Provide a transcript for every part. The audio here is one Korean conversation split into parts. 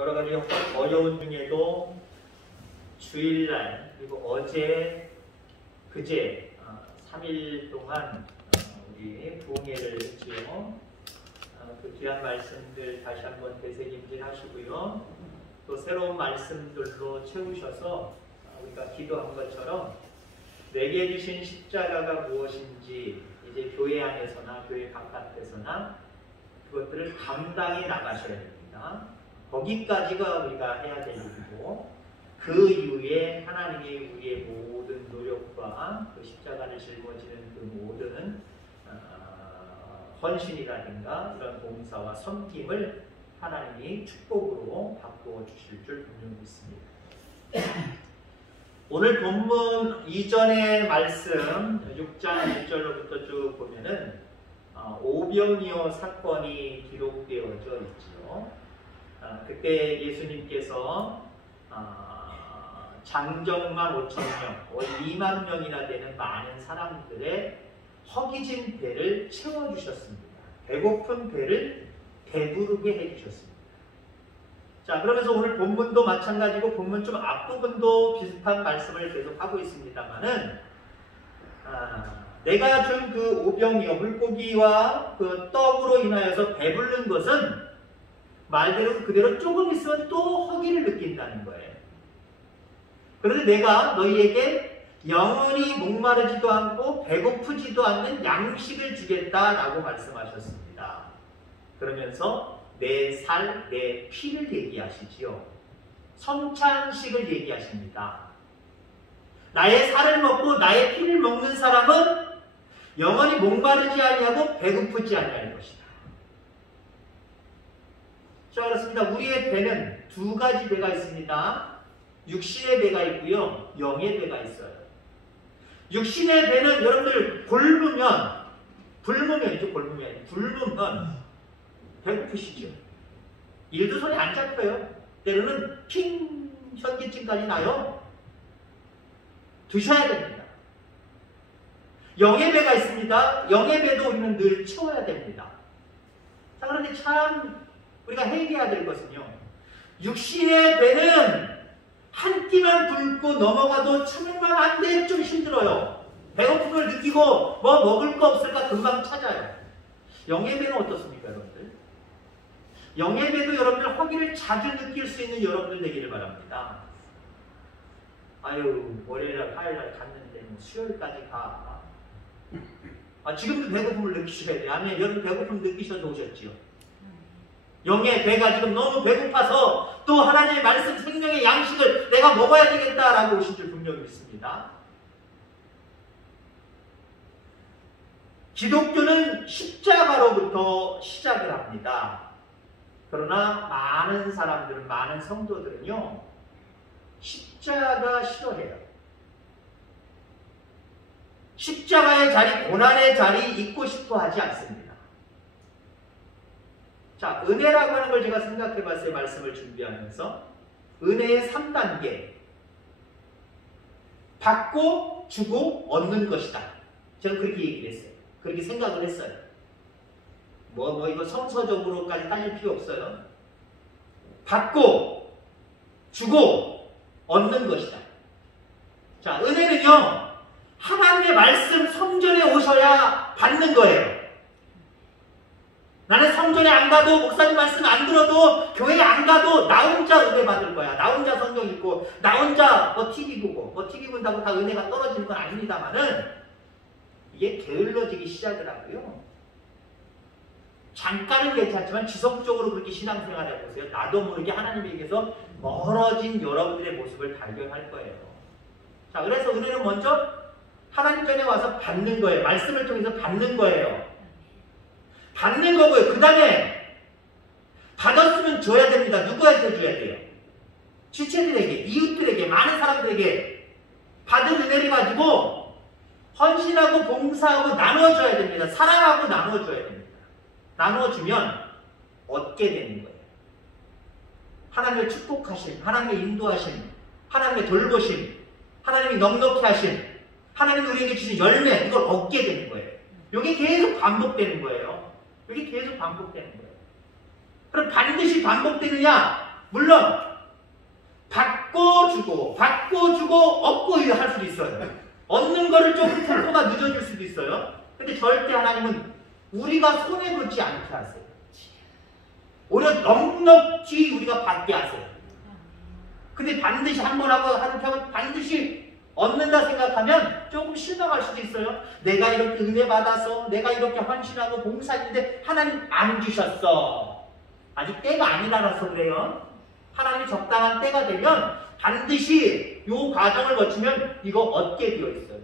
여러 가지 어려운 중에도 주일날 그리고 어제 그제 3일 동안 우리 부흥회를 했지요. 그 귀한 말씀들 다시 한번 되새김질하시고요. 또 새로운 말씀들로 채우셔서 우리가 기도한 것처럼 내게 주신 십자가가 무엇인지 이제 교회 안에서나 교회 바깥에서나 그것들을 감당해 나가셔야 됩니다. 거기까지가 우리가 해야 될 일이고, 그 이후에 하나님이 우리의 모든 노력과 그 십자가를 짊어지는 그 모든 헌신이라든가 이런 봉사와 섬김을 하나님이 축복으로 바꾸어 주실 줄 분명히 믿습니다. 오늘 본문 이전의 말씀 6장 1절로부터 쭉 보면은 오병이어 사건이 기록되어져 있죠. 그때 예수님께서 장정만 5,000명, 거의 2만 명이나 되는 많은 사람들의 허기진 배를 채워주셨습니다. 배고픈 배를 배부르게 해주셨습니다. 자, 그러면서 오늘 본문도 마찬가지고 본문 좀 앞부분도 비슷한 말씀을 계속 하고 있습니다만은 내가 준 그 오병이어 물고기와 그 떡으로 인하여서 배부른 것은 말대로 그대로 조금 있으면 또 허기를 느낀다는 거예요. 그런데 내가 너희에게 영원히 목마르지도 않고 배고프지도 않는 양식을 주겠다라고 말씀하셨습니다. 그러면서 내 살, 내 피를 얘기하시지요. 성찬식을 얘기하십니다. 나의 살을 먹고 나의 피를 먹는 사람은 영원히 목마르지 아니하고 배고프지 아니할 것이다. 자, 그렇습니다. 우리의 배는 두 가지 배가 있습니다. 육신의 배가 있고요, 영의 배가 있어요. 육신의 배는 여러분들 굶으면 배고프시죠. 일도 손에 안 잡혀요. 때로는 핑 현기증까지 나요. 드셔야 됩니다. 영의 배가 있습니다. 영의 배도 우리는 늘 채워야 됩니다. 자, 그런데 참 우리가 회개해야 될 것은요, 육신의 배는 한 끼만 굶고 넘어가도 참을만 한데 좀 힘들어요. 배고픔을 느끼고 뭐 먹을 거 없을까 금방 찾아요. 영의 배는 어떻습니까, 여러분들? 영의 배도 여러분들 허기를 자주 느낄 수 있는 여러분들 되기를 바랍니다. 아유, 월요일날 화요일날 갔는데 수요일까지 가. 지금도 배고픔을 느끼셔야 돼요. 아니면 여러분 배고픔 느끼셔서 오셨지요. 영의 배가 지금 너무 배고파서 또 하나님의 말씀 생명의 양식을 내가 먹어야 되겠다라고 오신 줄 분명히 믿습니다. 기독교는 십자가로부터 시작을 합니다. 그러나 많은 사람들은, 많은 성도들은요, 십자가 싫어해요. 십자가의 자리, 고난의 자리 있고 싶어 하지 않습니다. 자, 은혜라고 하는 걸 제가 생각해 봤어요. 말씀을 준비하면서. 은혜의 3단계. 받고, 주고, 얻는 것이다. 저는 그렇게 얘기를 했어요. 그렇게 생각을 했어요. 이거 성서적으로까지 따질 필요 없어요. 받고, 주고, 얻는 것이다. 자, 은혜는요, 하나님의 말씀 성전에 오셔야 받는 거예요. 나는 성전에 안 가도, 목사님 말씀 안 들어도, 교회에 안 가도 나 혼자 은혜 받을 거야. 나 혼자 성경 읽고, 나 혼자 TV 보고, TV 본다고 다 은혜가 떨어지는 건 아닙니다만은, 이게 게을러지기 시작을 하고요. 잠깐은 괜찮지만 지속적으로 그렇게 신앙생활을 해보세요. 나도 모르게 하나님에게서 멀어진 여러분들의 모습을 발견할 거예요. 자, 그래서 은혜는 먼저 하나님 전에 와서 받는 거예요. 말씀을 통해서 받는 거예요. 받는 거고요. 그 다음에 받았으면 줘야 됩니다. 누구한테 줘야 돼요? 지체들에게, 이웃들에게, 많은 사람들에게 받은 은혜를 가지고 헌신하고 봉사하고 나누어줘야 됩니다. 사랑하고 나누어줘야 됩니다. 나누어주면 얻게 되는 거예요. 하나님의 축복하심, 하나님의 인도하심, 하나님의 돌보심, 하나님이 넉넉히 하심, 하나님이 우리에게 주신 열매, 이걸 얻게 되는 거예요. 이게 계속 반복되는 거예요. 이게 계속 반복되는 거예요. 그럼 반드시 반복되느냐? 물론 받고 주고 얻고 할 수도 있어요. 얻는 거를 조금 템포가 늦어질 수도 있어요. 근데 절대 하나님은 우리가 손해보지 않게 하세요. 오히려 넉넉히 우리가 받게 하세요. 근데 반드시 한 번 하고 하면 반드시 얻는다 생각하면 조금 실망할 수도 있어요. 내가 이렇게 은혜 받아서 내가 이렇게 헌신하고 봉사했는데 하나님 안 주셨어. 아직 때가 아니라서 그래요. 하나님이 적당한 때가 되면 반드시 이 과정을 거치면 이거 얻게 되어 있어요.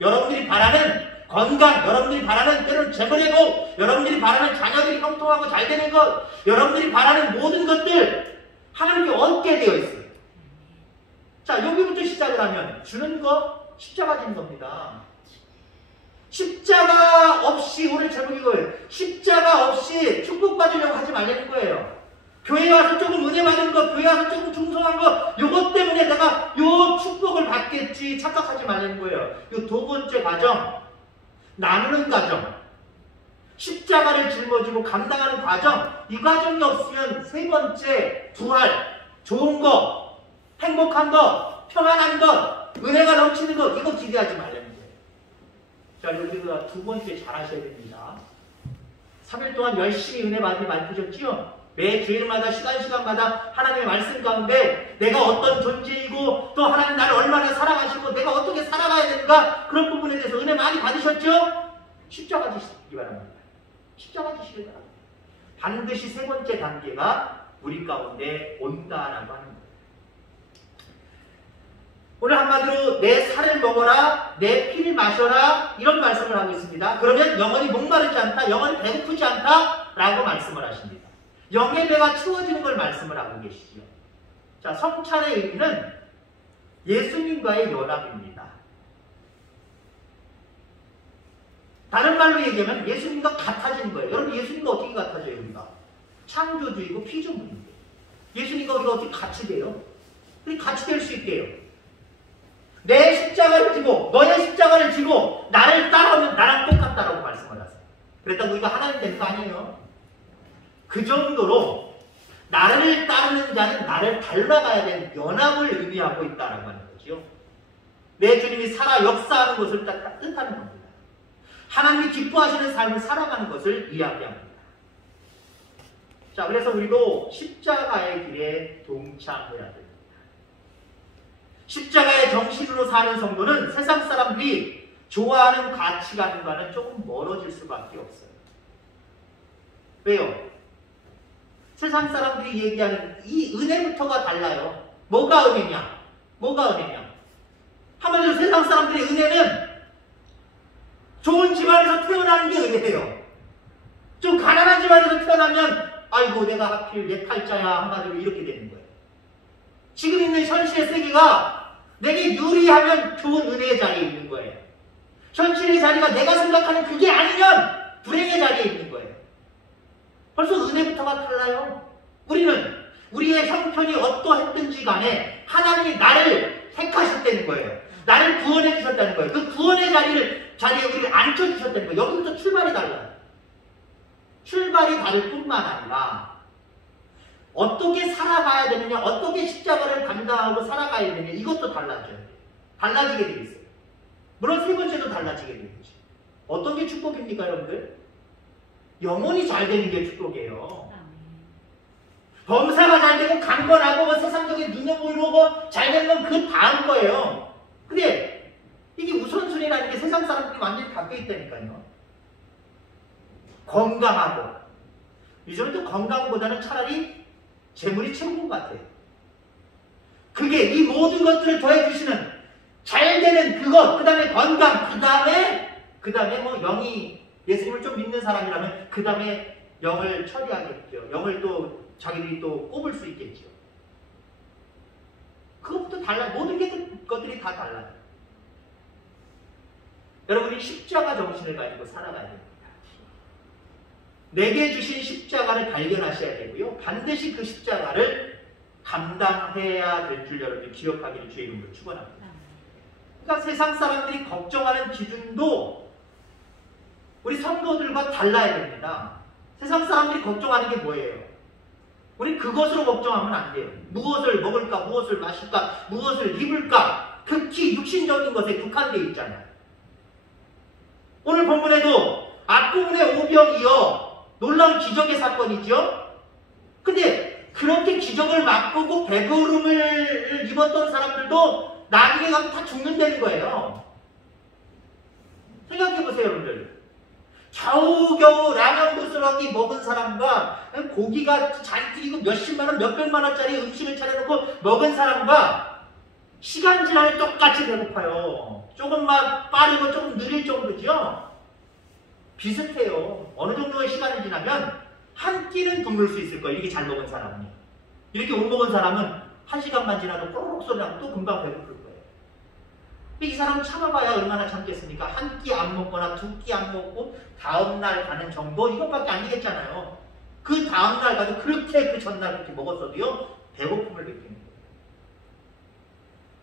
여러분들이 바라는 건강, 여러분들이 바라는 때로는 재물회복, 여러분들이 바라는 자녀들이 형통하고 잘 되는 것, 여러분들이 바라는 모든 것들 하나님께 얻게 되어 있어요. 자, 여기부터 시작을 하면 주는 거 십자가 지는 겁니다. 십자가 없이, 오늘 제목이 이거예요. 십자가 없이 축복받으려고 하지 말라는 거예요. 교회 와서 조금 은혜 받은 것, 교회 와서 조금 충성한 것, 요것 때문에 내가 요 축복을 받겠지 착각하지 말라는 거예요. 요 두 번째 과정, 나누는 과정, 십자가를 짊어지고 감당하는 과정, 이 과정이 없으면 세 번째 부활, 좋은 거, 행복한 것, 평안한 것, 은혜가 넘치는 것, 이거 기대하지 말라는 거예요. 자, 여기가 두 번째 잘 하셔야 됩니다. 3일 동안 열심히 은혜 많이 받으셨지요? 매 주일마다 시간마다 하나님의 말씀 가운데 내가 어떤 존재이고 또 하나님 나를 얼마나 사랑하시고 내가 어떻게 살아가야 되는가 그런 부분에 대해서 은혜 많이 받으셨죠? 십자가 지시기 바랍니다. 십자가 지시기 바랍니다. 반드시 세 번째 단계가 우리 가운데 온다라고 하는 거예요. 오늘 한마디로 내 살을 먹어라, 내 피를 마셔라 이런 말씀을 하고 있습니다. 그러면 영원히 목마르지 않다, 영원히 배고프지 않다 라고 말씀을 하십니다. 영의 배가 채워지는 걸 말씀을 하고 계시죠. 자, 성찬의 의미는 예수님과의 연합입니다. 다른 말로 얘기하면 예수님과 같아지는 거예요. 여러분 예수님과 어떻게 같아져요? 우리가 창조주이고 피조물인데 예수님과 우리가 어떻게 같이 돼요? 같이 될 수 있게요. 내 십자가를 지고 너의 십자가를 지고 나를 따라오면 나랑 똑같다라고 말씀을 하세요. 그랬다고 우리가 하나님 되는 거 아니에요. 그 정도로 나를 따르는 자는 나를 닮아가야 되는 연합을 의미하고 있다라고 하는 거죠. 내 주님이 살아 역사하는 것을 뜻하는 겁니다. 하나님이 기뻐하시는 삶을 살아가는 것을 이야기합니다. 자, 그래서 우리도 십자가의 길에 동참해야 됩니다. 십자가의 정신으로 사는 성도는 세상 사람들이 좋아하는 가치관과는 조금 멀어질 수밖에 없어요. 왜요? 세상 사람들이 얘기하는 이 은혜부터가 달라요. 뭐가 은혜냐? 뭐가 은혜냐? 한마디로 세상 사람들의 은혜는 좋은 집안에서 태어나는 게 은혜예요. 좀 가난한 집안에서 태어나면 아이고 내가 하필 내 팔자야 한마디로 이렇게 되는 거예요. 지금 있는 현실의 세계가 내게 유리하면 좋은 은혜의 자리에 있는 거예요. 현실의 자리가 내가 생각하는 그게 아니면 불행의 자리에 있는 거예요. 벌써 은혜부터가 달라요. 우리는 우리의 형편이 어떠했든지 간에 하나님이 나를 택하셨다는 거예요. 나를 구원해 주셨다는 거예요. 그 구원의 자리에 우리를 앉혀주셨다는 거예요. 여기부터 출발이 달라요. 출발이 다를 뿐만 아니라 어떻게 살아가야 되느냐, 어떻게 십자가를 감당하고 살아가야 되느냐 이것도 달라져요. 달라지게 되어 있어요. 물론 세 번째도 달라지게 되어 있죠. 어떤 게 축복입니까 여러분들? 영혼이 잘 되는 게 축복이에요. 범사가 잘 되고 강건하고 뭐 세상적인 눈에 보이고 뭐 잘 되는 건 그 다음 거예요. 근데 이게 우선순위라는 게 세상 사람들이 완전히 바뀌어 있다니까요. 건강하고 요즘은 또 건강보다는 차라리 재물이 최고인 것 같아요. 그게 이 모든 것들을 더해주시는 잘 되는 그것, 그 다음에 건강, 그 다음에 뭐 영이 예수님을 좀 믿는 사람이라면 그 다음에 영을 처리하겠죠. 영을 또 자기들이 또 꼽을 수 있겠죠. 그것부터 달라요. 모든 것들이 다 달라요. 여러분이 십자가 정신을 가지고 살아가야 됩니다. 내게 주신 십자가를 발견하셔야 되고요. 반드시 그 십자가를 감당해야 될 줄 여러분이 기억하기를 주의 이름으로 축원합니다. 그러니까 세상 사람들이 걱정하는 기준도 우리 성도들과 달라야 됩니다. 세상 사람들이 걱정하는 게 뭐예요? 우리 그것으로 걱정하면 안 돼요. 무엇을 먹을까, 무엇을 마실까, 무엇을 입을까, 극히 육신적인 것에 국한되어 있잖아요. 오늘 본문에도 앞부분에 오병이어 놀라운 기적의 사건이죠. 근데 그렇게 기적을 맛보고 배부름을 입었던 사람들도 나중에 가면 다 죽는다는 거예요. 생각해보세요, 여러분들. 겨우겨우 라면 부스러기 먹은 사람과 고기가 잘 튀기고 몇십만원, 몇백만원짜리 음식을 차려놓고 먹은 사람과 시간 지나면 똑같이 배고파요. 조금만 빠르고 조금 느릴 정도죠. 비슷해요. 어느 정도의 시간이 지나면 한 끼는 굶을 수 있을 거예요. 이렇게 잘 먹은 사람은. 이렇게 못 먹은 사람은 한 시간만 지나도 꼬르륵 소리 나고 또 금방 배고플 거예요. 이 사람 참아봐야 얼마나 참겠습니까? 한 끼 안 먹거나 두 끼 안 먹고 다음날 가는 정도? 이것밖에 안 되겠잖아요. 그 다음날 가도 그렇게 그 전날 그렇게 먹었어도요, 배고픔을 느끼는 거예요.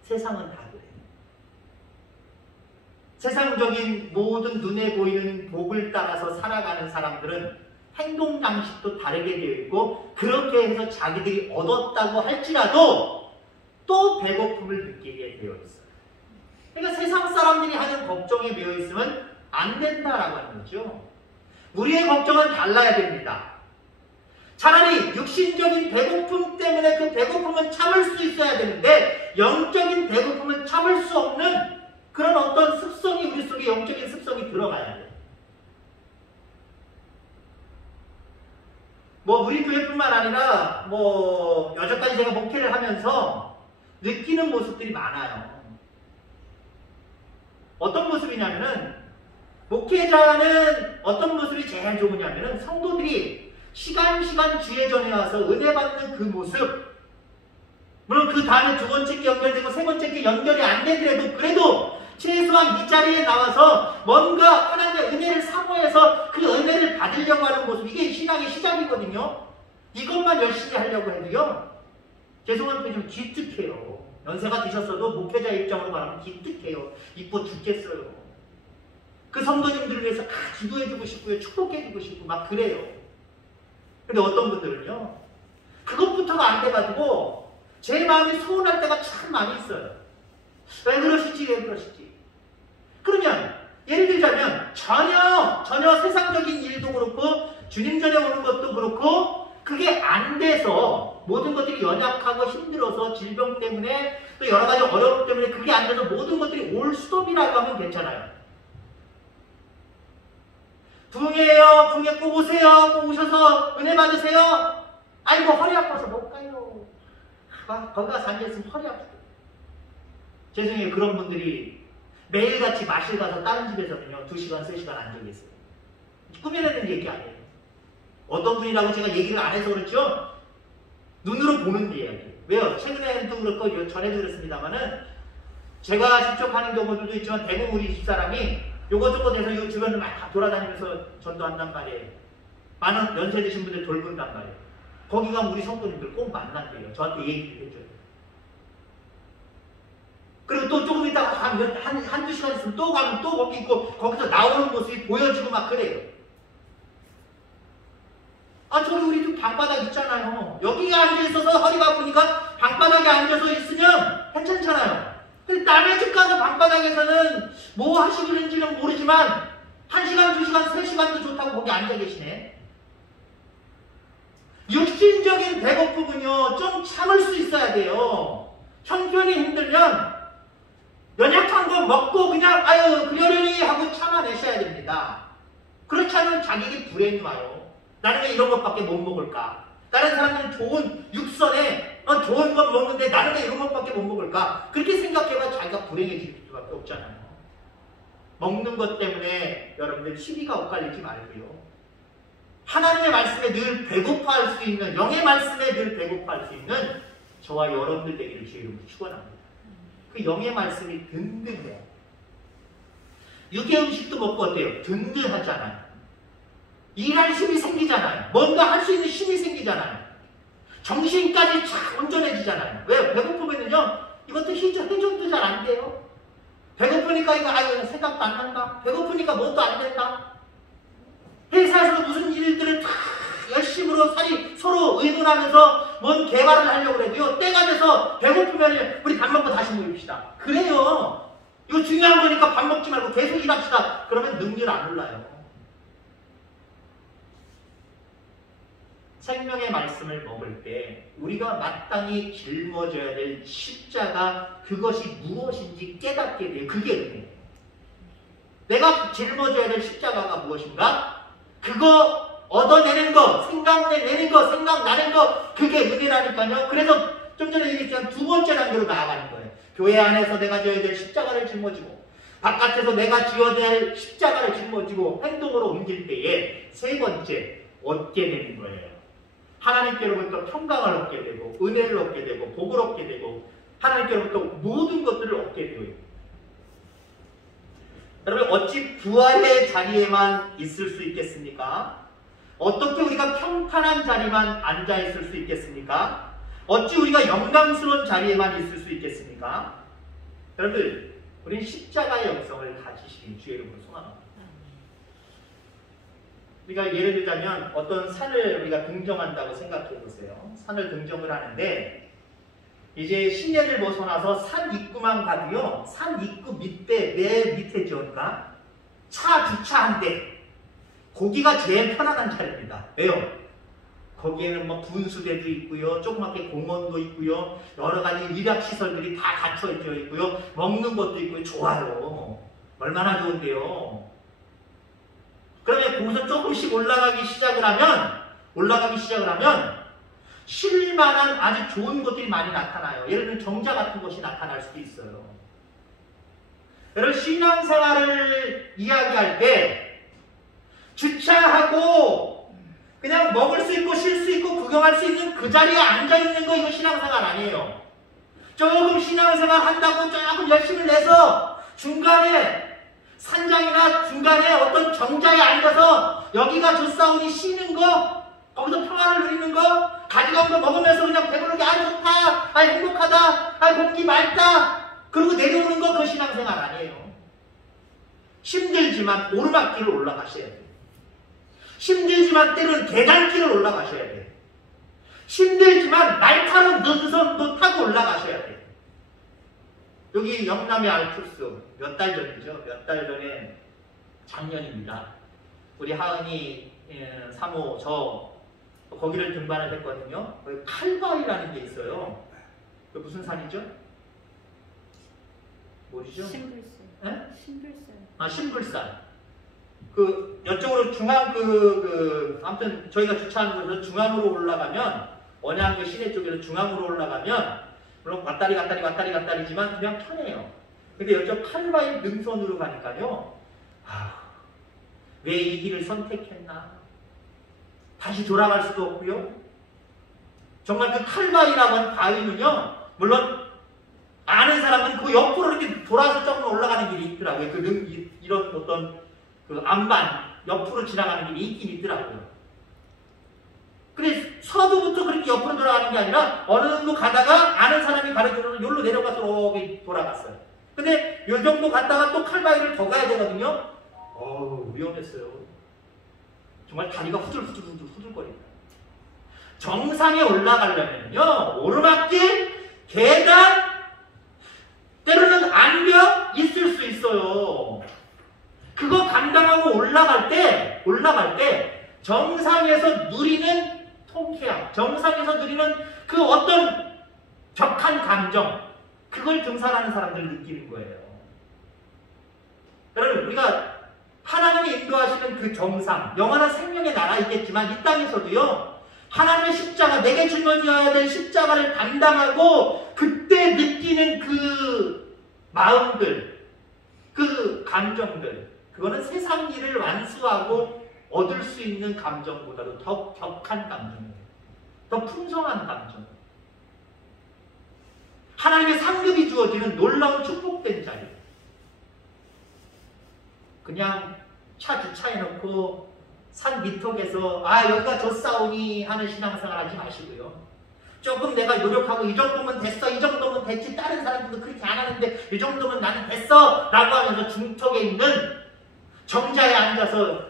세상은 다 그래요. 세상적인 모든 눈에 보이는 복을 따라서 살아가는 사람들은 행동 방식도 다르게 되어 있고, 그렇게 해서 자기들이 얻었다고 할지라도 또 배고픔을 느끼게 되어 있어요. 그러니까 세상 사람들이 하는 걱정에 매여 있으면 안 된다라고 하는 거죠. 우리의 걱정은 달라야 됩니다. 차라리 육신적인 배고픔 때문에 그 배고픔은 참을 수 있어야 되는데, 영적인 배고픔은 참을 수 없는 그런 어떤 습성이, 우리 속에 영적인 습성이 들어가야 돼요. 우리 교회뿐만 아니라 여태까지 제가 목회를 하면서 느끼는 모습들이 많아요. 어떤 모습이냐면은, 목회자는 어떤 모습이 제일 좋으냐면은, 성도들이 시간 주에 전에 와서 은혜 받는 그 모습, 물론 그 다음에 두 번째 게 연결되고 세 번째 게 연결이 안 되더라도 그래도 최소한 이 자리에 나와서 뭔가 하나님의 은혜를 사모해서 그 은혜를 받으려고 하는 모습, 이게 신앙의 시작이거든요. 이것만 열심히 하려고 해도요, 죄송한 표현 좀 기특해요. 연세가 드셨어도 목회자 입장으로 말하면 기특해요. 이뻐 죽겠어요. 그 성도님들을 위해서 다 기도해주고 싶고요, 축복해주고 싶고 막 그래요. 근데 어떤 분들은요, 그것부터가 안 돼가지고 제 마음이 서운할 때가 참 많이 있어요. 왜 그러시지? 그러면 예를 들자면 전혀 세상적인 일도 그렇고 주님 전에 오는 것도 그렇고 그게 안 돼서 모든 것들이 연약하고 힘들어서 질병 때문에 또 여러 가지 어려움 때문에 그게 안 돼서 모든 것들이 올 수업이라고 하면 괜찮아요. 붕해요. 붕해 꼭 오세요. 꼭 오셔서 은혜 받으세요. 아이고 허리 아파서 못 가요. 거기 가서 앉아있으면 허리 아프고. 죄송해요. 그런 분들이 매일같이 마실 가서 다른 집에서는요 2시간, 3시간 앉아 계세요. 꾸며내는 얘기 아니에요. 어떤 분이라고 제가 얘기를 안 해서 그렇죠? 눈으로 보는 이야기. 왜요? 최근에도 그렇고 전에도 그랬습니다만은 제가 직접 하는 경우들도 있지만 대부분 우리 집사람이 요것저것 해서 이 주변을 막 돌아다니면서 전도한단 말이에요. 많은 연세 드신 분들 돌본단 말이에요. 거기 가면 우리 성도님들 꼭 만난대요. 저한테 얘기를 해줘요. 그리고 또 조금 있다가 한두 시간 있으면 또 가면 또 거기 있고 거기서 나오는 모습이 보여지고 막 그래요. 저기 우리도 방바닥 있잖아요. 여기가 앉아있어서 허리가 아프니까 방바닥에 앉아서 있으면 괜찮잖아요. 근데 남의 집 가서 방바닥에서는 뭐 하시는지는 모르지만 1시간, 2시간, 3시간도 좋다고 거기 앉아 계시네. 육신적인 배고픔은요 좀 참을 수 있어야 돼요. 형편이 힘들면 연약한 거 먹고 그냥 그러려니 하고 참아내셔야 됩니다. 그렇지 않으면 자기에게 불행이 와요. 나는 왜 이런 것밖에 못 먹을까? 다른 사람들은 좋은 육선에 좋은 건 먹는데 나는 왜 이런 것밖에 못 먹을까? 그렇게 생각해봐 자기가 불행해질 수밖에 없잖아요. 먹는 것 때문에 여러분들 시비가 엇갈리지 말고요. 하나님의 말씀에 늘 배고파할 수 있는, 영의 말씀에 늘 배고파할 수 있는 저와 여러분들 되기를 주의 이름으로 축원합니다. 그 영의 말씀이 든든해요. 육의 음식도 먹고 어때요? 든든하잖아요. 일할 힘이 생기잖아요. 뭔가 할 수 있는 힘이 생기잖아요. 정신까지 쫙 온전해지잖아요. 왜? 배고프면은요, 이것도 회전도 잘 안 돼요. 배고프니까 이거 생각도 안 난다. 배고프니까 뭣도 안 된다. 회사에서 무슨 일들을 다 열심으로 서로 또 의논하면서 뭔 개발을 하려고 해도요. 때가 돼서 배고프면 우리 밥 먹고 다시 모입시다. 그래요. 이거 중요한 거니까 밥 먹지 말고 계속 일합시다. 그러면 능률 안 올라요. 생명의 말씀을 먹을 때 우리가 마땅히 짊어져야 될 십자가, 그것이 무엇인지 깨닫게 돼요. 그게 은혜예요. 내가 짊어져야 될 십자가가 무엇인가? 그거 얻어내는 거, 생각내는 거, 생각나는 거, 그게 은혜라니까요. 그래서 좀 전에 얘기했지만 두 번째 단계로 나아가는 거예요. 교회 안에서 내가 져야 될 십자가를 짊어지고 바깥에서 내가 지어야 될 십자가를 짊어지고 행동으로 옮길 때에 세 번째 얻게 되는 거예요. 하나님께로부터 평강을 얻게 되고 은혜를 얻게 되고 복을 얻게 되고 하나님께로부터 모든 것들을 얻게 되어요. 여러분, 어찌 부활의 자리에만 있을 수 있겠습니까? 어떻게 우리가 평탄한 자리만 앉아 있을 수 있겠습니까? 어찌 우리가 영광스러운 자리에만 있을 수 있겠습니까? 여러분, 우리는 십자가의 영성을 가지시긴 주의 이름으로 소망합니다. 우리가 예를 들자면 어떤 산을 우리가 등정한다고 생각해 보세요. 산을 등정을 하는데 이제 시내를 벗어나서 산 입구만 가도요. 산 입구 밑에, 맨 밑에죠. 그러니까 차 주차한 데, 거기가 제일 편안한 자리입니다. 왜요? 거기에는 뭐 분수대도 있고요. 조그맣게 공원도 있고요. 여러 가지 일약시설들이 다 갖춰져 있고요. 먹는 것도 있고요. 좋아요. 얼마나 좋은데요. 그러면 거기서 조금씩 올라가기 시작을 하면 쉴만한 아주 좋은 것들이 많이 나타나요. 예를 들면 정자 같은 것이 나타날 수도 있어요. 여러분, 신앙생활을 이야기할 때 주차하고 그냥 먹을 수 있고 쉴 수 있고 구경할 수 있는 그 자리에 앉아있는 거, 이거 신앙생활 아니에요. 조금 신앙생활 한다고 조금 열심히 내서 중간에 산장이나 중간에 어떤 정자에 앉아서 여기가 좋사오니 쉬는 거, 거기서 평화를 누리는 거, 가져간 거 먹으면서 그냥 배부르게 아 좋다, 아 행복하다, 아 공기 맑다, 그리고 내려오는 거, 그 신앙생활 아니에요. 힘들지만 오르막길을 올라가셔야 돼요. 힘들지만 때로는 계단길을 올라가셔야 돼요. 힘들지만 날카로운 능선도 타고 올라가셔야 돼요. 여기 영남의 알프스 몇 달 전이죠. 몇 달 전에 작년입니다. 우리 하은이, 사모, 저 거기를 등반을 했거든요. 거기 칼바위라는 게 있어요. 그 무슨 산이죠? 뭐죠? 신불산. 네? 신불산. 아, 신불산. 그 이쪽으로 중앙 아무튼 저희가 주차하는 곳에서 중앙으로 올라가면, 원양 그 시내 쪽에서 중앙으로 올라가면 물론 왔다리지만 그냥 편해요. 근데 이쪽 칼바위 능선으로 가니까요. 왜 이 길을 선택했나? 다시 돌아갈 수도 없고요. 정말 그 칼바위라고 하는 바위는요. 물론 아는 사람은 그 옆으로 이렇게 돌아서 조금 올라가는 길이 있더라고요. 이런 어떤 그 안반 옆으로 지나가는 길이 있긴 있더라고요. 근데 서부부터 그렇게 옆으로 돌아가는 게 아니라 어느 정도 가다가 아는 사람이 가르쳐줘서 여기로 내려가서 이렇게 돌아갔어요. 근데 이 정도 갔다가 또 칼바위를 더 가야 되거든요. 위험했어요. 정말 다리가 후들거립니다. 정상에 올라가려면요, 오르막길, 계단, 때로는 암벽 있을 수 있어요. 그거 감당하고 올라갈 때 정상에서 누리는 통쾌함, 정상에서 누리는 그 어떤 격한 감정, 그걸 등산하는 사람들을 느끼는 거예요. 여러분, 우리가 하나님이 인도하시는 그 정상, 영원한 생명의 나라 있겠지만 이 땅에서도요, 하나님의 십자가, 내게 짊어져야 될 십자가를 감당하고 그때 느끼는 그 마음들, 그 감정들, 그거는 세상 일을 완수하고 얻을 수 있는 감정보다도 더 격한 감정이에요. 더 풍성한 감정. 하나님의 상급이 주어지는 놀라운 축복된 자리. 그냥 차 주차해놓고 산 밑턱에서 여기가 좋사오니 하는 신앙생활 하지 마시고요. 조금 내가 노력하고 이 정도면 됐어, 이 정도면 됐지, 다른 사람들도 그렇게 안 하는데 이 정도면 나는 됐어 라고 하면서 중턱에 있는 정자에 앉아서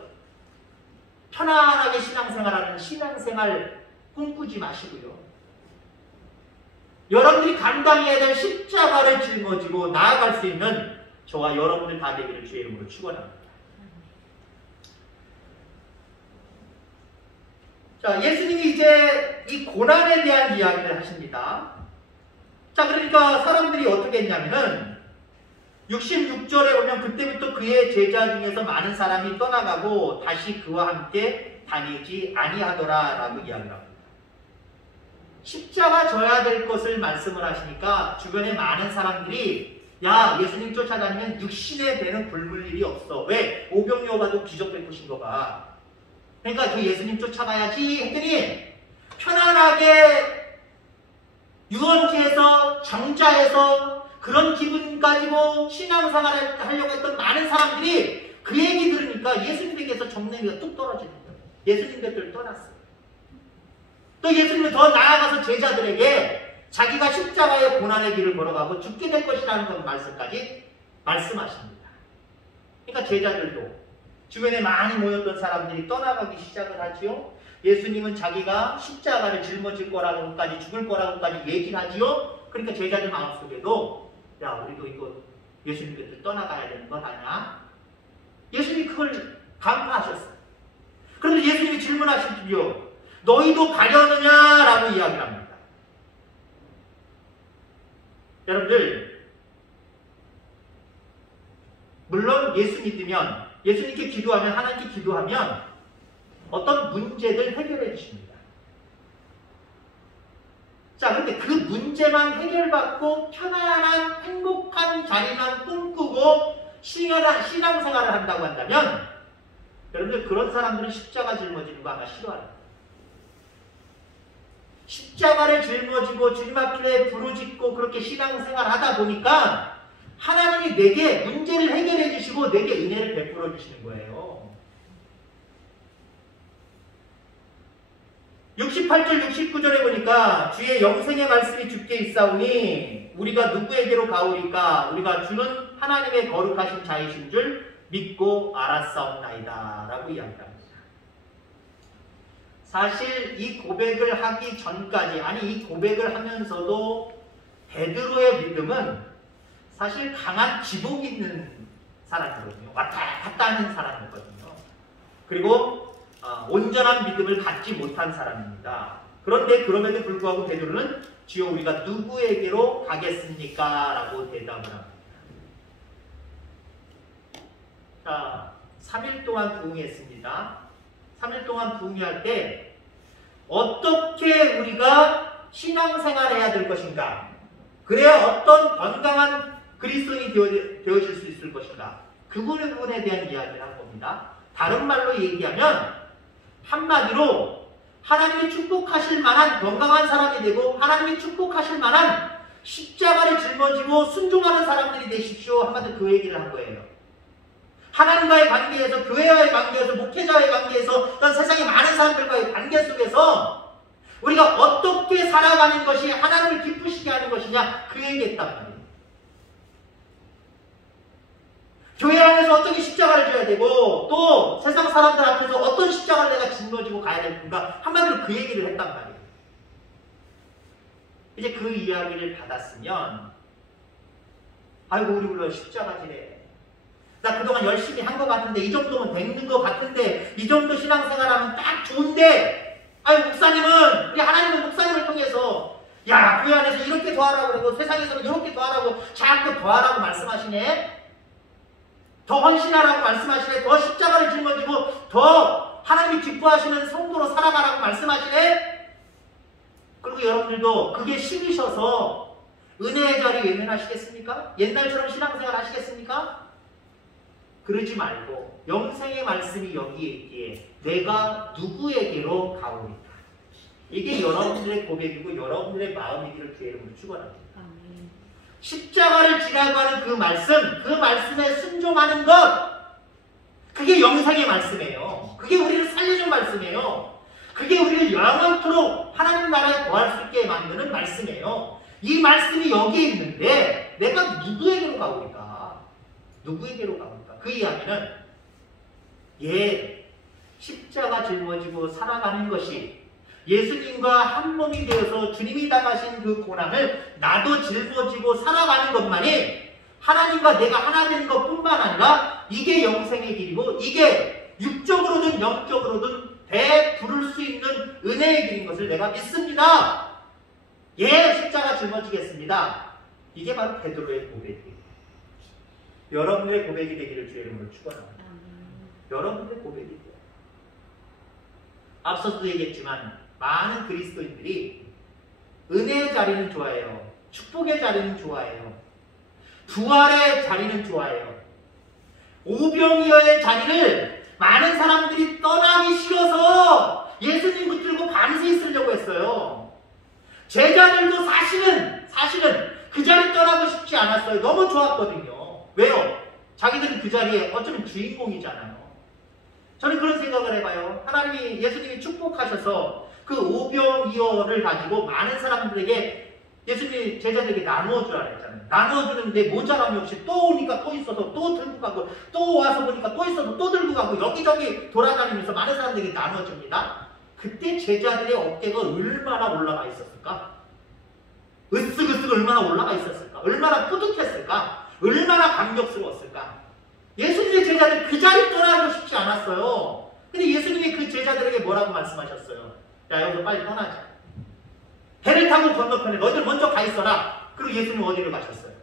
편안하게 신앙생활하는 신앙생활 꿈꾸지 마시고요. 여러분들이 감당해야 될 십자가를 짊어지고 나아갈 수 있는 저와 여러분들 다 되기를 주의 이름으로 축원합니다. 자, 예수님이 이제 이 고난에 대한 이야기를 하십니다. 자, 그러니까 사람들이 어떻게 했냐면은 66절에 보면 그때부터 그의 제자 중에서 많은 사람이 떠나가고 다시 그와 함께 다니지 아니하더라 라고 이야기를 합니다. 십자가 져야 될 것을 말씀을 하시니까 주변에 많은 사람들이 야, 예수님 쫓아다니면 육신에 대는 굶을 일이 없어. 왜? 오병이어가지고 기적 베푸신 거가. 그러니까 저 예수님 쫓아가야지 했더니 편안하게 유원지에서 정자에서 그런 기분 가지고 신앙생활을 하려고 했던 많은 사람들이 그 얘기 들으니까 예수님에게서 정내미가 뚝 떨어지는 거예요. 예수님 곁을 떠났어요. 또 예수님은 더 나아가서 제자들에게 자기가 십자가의 고난의 길을 걸어가고 죽게 될 것이라는 그 말씀까지 말씀하십니다. 그러니까 제자들도 주변에 많이 모였던 사람들이 떠나가기 시작을 하지요. 예수님은 자기가 십자가를 짊어질 거라고까지 죽을 거라고까지 얘기를 하지요. 그러니까 제자들 마음속에도 야, 우리도 이거 예수님 곁을 떠나가야 되는 것 아니야? 예수님이 그걸 간파하셨어요. 그런데 예수님이 질문하시지요. 너희도 가려느냐라고 이야기를 합니다. 여러분들, 물론 예수 믿으면, 예수님께 기도하면, 하나님께 기도하면 어떤 문제들 해결해 주십니다. 자, 그런데 그 문제만 해결받고 편안한 행복한 자리만 꿈꾸고 신앙생활을 한다고 한다면 여러분들 그런 사람들은 십자가 짊어지는 거 아마 싫어합니다. 십자가를 짊어지고 주님 앞에 부르짖고 그렇게 신앙생활 하다 보니까 하나님이 내게 문제를 해결해 주시고 내게 은혜를 베풀어 주시는 거예요. 68절 69절에 보니까 주의 영생의 말씀이 주께 있사오니 우리가 누구에게로 가오리까 우리가 주는 하나님의 거룩하신 자이신 줄 믿고 알았사옵나이다 라고 이야기합니다. 사실 이 고백을 하기 전까지, 아니 이 고백을 하면서도 베드로의 믿음은 사실 강한 기복이 있는 사람이거든요. 왔다 갔다 하는 사람이거든요. 그리고 온전한 믿음을 갖지 못한 사람입니다. 그런데 그럼에도 불구하고 베드로는 주여 우리가 누구에게로 가겠습니까? 라고 대답을 합니다. 자, 3일 동안 부흥했습니다. 3일 동안 부흥할 때 어떻게 우리가 신앙생활을 해야 될 것인가? 그래야 어떤 건강한 그리스도인이 되어질 수 있을 것인가? 그 부분에 대한 이야기를 한 겁니다. 다른 말로 얘기하면 한마디로 하나님이 축복하실 만한 건강한 사람이 되고 하나님이 축복하실 만한 십자가를 짊어지고 순종하는 사람들이 되십시오. 한마디로 그 얘기를 한 거예요. 하나님과의 관계에서, 교회와의 관계에서, 목회자와의 관계에서, 어떤 세상의 많은 사람들과의 관계 속에서 우리가 어떻게 살아가는 것이 하나님을 기쁘시게 하는 것이냐, 그 얘기했단 말이에요. 교회 안에서 어떻게 십자가를 져야 되고 또 세상 사람들 앞에서 어떤 십자가를 내가 짊어지고 가야 되는가, 한마디로 그 얘기를 했단 말이에요. 이제 그 이야기를 받았으면 아이고 우리 물론 십자가 지래. 나 그동안 열심히 한 것 같은데 이 정도면 되는 것 같은데 이 정도 신앙생활하면 딱 좋은데 아니 목사님은 우리 하나님은 목사님을 통해서 야 교회 안에서 이렇게 더하라고 그러고 세상에서는 이렇게 더하라고 자꾸 더하라고 말씀하시네. 더 헌신하라고 말씀하시네. 더 십자가를 짊어지고 더 하나님이 기뻐하시는 성도로 살아가라고 말씀하시네. 그리고 여러분들도 그게 싫으셔서 은혜의 자리 외면하시겠습니까? 옛날처럼 신앙생활 하시겠습니까? 그러지 말고 영생의 말씀이 여기에 있기에 내가 누구에게로 가오리까? 이게 여러분들의 고백이고 여러분들의 마음이기를 주의 이름으로 축원합니다. 십자가를 지나고 하는 그 말씀, 그 말씀에 순종하는 것, 그게 영생의 말씀이에요. 그게 우리를 살려준 말씀이에요. 그게 우리를 영원토록 하나님 나라에 거할 수 있게 만드는 말씀이에요. 이 말씀이 여기에 있는데 내가 누구에게로 가오리까? 누구에게로 가오리까? 그 이야기는 십자가 짊어지고 살아가는 것이 예수님과 한 몸이 되어서 주님이 당하신 그 고난을 나도 짊어지고 살아가는 것만이 하나님과 내가 하나 되는 것뿐만 아니라 이게 영생의 길이고 이게 육적으로든 영적으로든 베풀을 수 있는 은혜의 길인 것을 내가 믿습니다. 예, 십자가 짊어지겠습니다. 이게 바로 베드로의 고백이에요. 여러분의 고백이 되기를 주의 이름으로 축원합니다. 여러분의 고백이 돼요. 앞서도 얘기했지만 많은 그리스도인들이 은혜의 자리는 좋아해요. 축복의 자리는 좋아해요. 부활의 자리는 좋아해요. 오병이어의 자리를 많은 사람들이 떠나기 싫어서 예수님 붙들고 밤새 있으려고 했어요. 제자들도 사실은 그 자리 떠나고 싶지 않았어요. 너무 좋았거든요. 왜요? 자기들은 그 자리에 어쩌면 주인공이잖아요. 저는 그런 생각을 해봐요. 하나님이, 예수님이 축복하셔서 그 오병이어를 가지고 많은 사람들에게 예수님이 제자들에게 나누어 주라 그랬잖아요. 나누어 주는데 모자람이 없이 또 오니까 또 있어서 또 들고 가고 또 와서 보니까 또 있어서 또 들고 가고 여기저기 돌아다니면서 많은 사람들에게 나누어 줍니다. 그때 제자들의 어깨가 얼마나 올라가 있었을까? 으쓱으쓱 얼마나 올라가 있었을까? 얼마나 뿌듯했을까? 얼마나 감격스러웠을까? 예수님의 제자들 그 자리 떠나고 싶지 않았어요. 근데 예수님이 그 제자들에게 뭐라고 말씀하셨어요? 야, 여기서 빨리 떠나자. 배를 타고 건너편에 너희들 먼저 가 있어라. 그리고 예수님 어디로 가셨어요?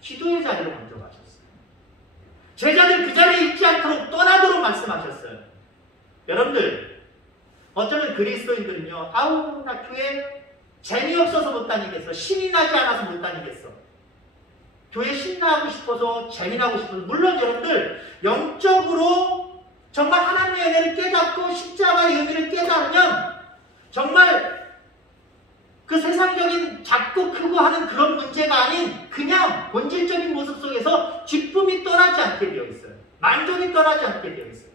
기도의 자리로 먼저 가셨어요. 제자들 그 자리에 있지 않도록 떠나도록 말씀하셨어요. 여러분들, 어쩌면 그리스도인들은요, 아우, 나 교회 재미없어서 못 다니겠어. 신이 나지 않아서 못 다니겠어. 교회 신나고 싶어서, 재미나고 싶어서. 물론 여러분들, 영적으로 정말 하나님의 은혜를 깨닫고 십자가의 의미를 깨달으면 정말 그 세상적인 작고 크고 하는 그런 문제가 아닌 그냥 본질적인 모습 속에서 기쁨이 떠나지 않게 되어 있어요. 만족이 떠나지 않게 되어 있어요.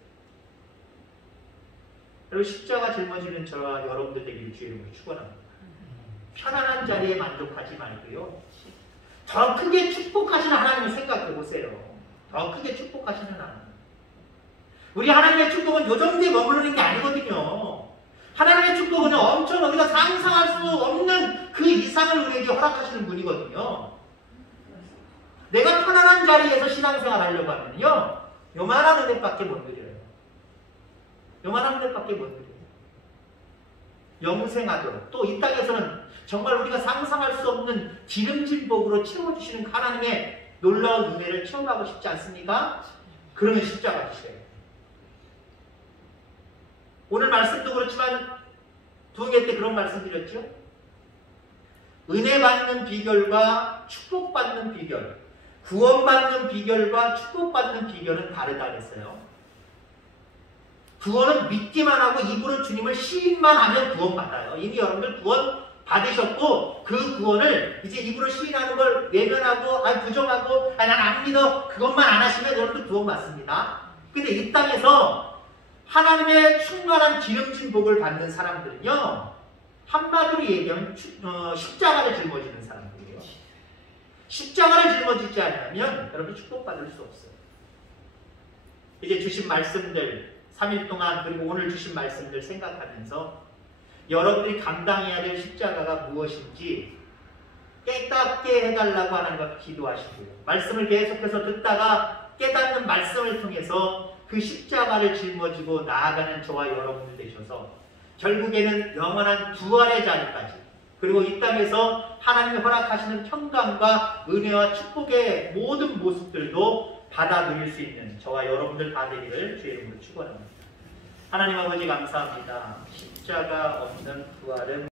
여러분, 십자가 짊어지는 저와 여러분들 되기를 주의 이름으로 축원합니다. 편안한 자리에 만족하지 말고요. 더 크게 축복하시는 하나님을 생각해 보세요. 더 크게 축복하시는 하나님. 우리 하나님의 축복은 요 정도에 머무르는 게 아니거든요. 하나님의 축복은 엄청 우리가 상상할 수 없는 그 이상을 우리에게 허락하시는 분이거든요. 내가 편안한 자리에서 신앙생활 하려고 하면요, 요만한 은혜밖에 못 누려요. 요만한 은혜밖에 못 누려요. 영생하도록, 또 이 땅에서는 정말 우리가 상상할 수 없는 기름진 복으로 채워주시는 하나님의 놀라운 은혜를 체험하고 싶지 않습니까? 그러면 십자가 주세요. 오늘 말씀도 그렇지만 부흥회 때 그런 말씀 드렸죠? 은혜 받는 비결과 축복받는 비결, 구원받는 비결과 축복받는 비결은 다르다 그랬어요. 구원은 믿기만 하고 입으로 주님을 시인만 하면 구원받아요. 이미 여러분들 구원 받으셨고 그 구원을 이제 입으로 시인하는 걸 외면하고 부정하고 난 안 믿어 그것만 안 하시면 여러분들 구원받습니다. 근데 이 땅에서 하나님의 충만한 기름진 복을 받는 사람들은요, 한마디로 얘기하면 십자가를 짊어지는 사람들이에요. 십자가를 짊어지지 않으면 여러분 축복받을 수 없어요. 이제 주신 말씀들 3일 동안 그리고 오늘 주신 말씀들 생각하면서 여러분들이 감당해야 될 십자가가 무엇인지 깨닫게 해달라고 하는 것 기도하시고요. 말씀을 계속해서 듣다가 깨닫는 말씀을 통해서 그 십자가를 짊어지고 나아가는 저와 여러분들 되셔서 결국에는 영원한 부활의 자리까지, 그리고 이 땅에서 하나님이 허락하시는 평강과 은혜와 축복의 모든 모습들도 받아 누릴 수 있는 저와 여러분들 다 되기를 주의 이름으로 축원합니다. 하나님 아버지 감사합니다. 십자가 없는 부활은